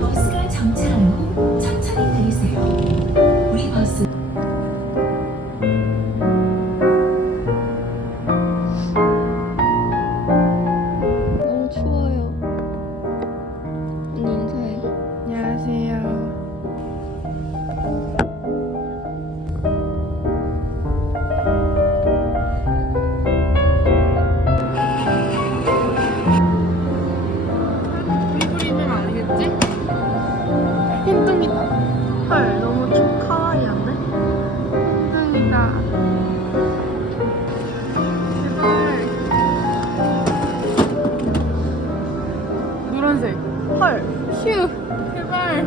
버스가 정차한 후 천천히 내리세요. 헐. 휴. 제발.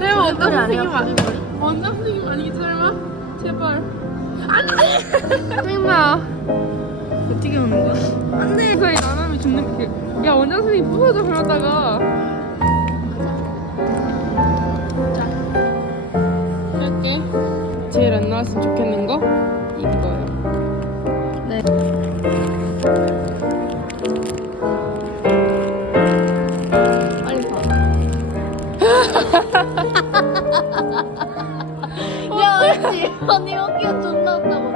내가 원장 선생님 아니 원장 선생님 아니겠지 설마? 제발. 안돼. 설마. 어떻게 오는 거야? 안돼. 그래 나나미 죽는 게. 야 원장 선생님 부서져 그러다가. 자. 할게. 제일 안 나왔으면 좋겠는 거 이거요. 네. 야, 알지? 언니 여기가 존나 웃다고.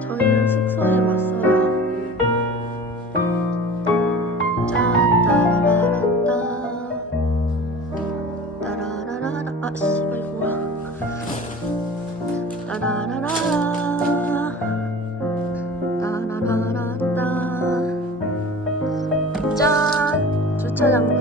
저희는 숙소에 왔어요. 짠, 따라라라따. 따라라라라. 아, 씨발, 뭐야. 따라라라 라.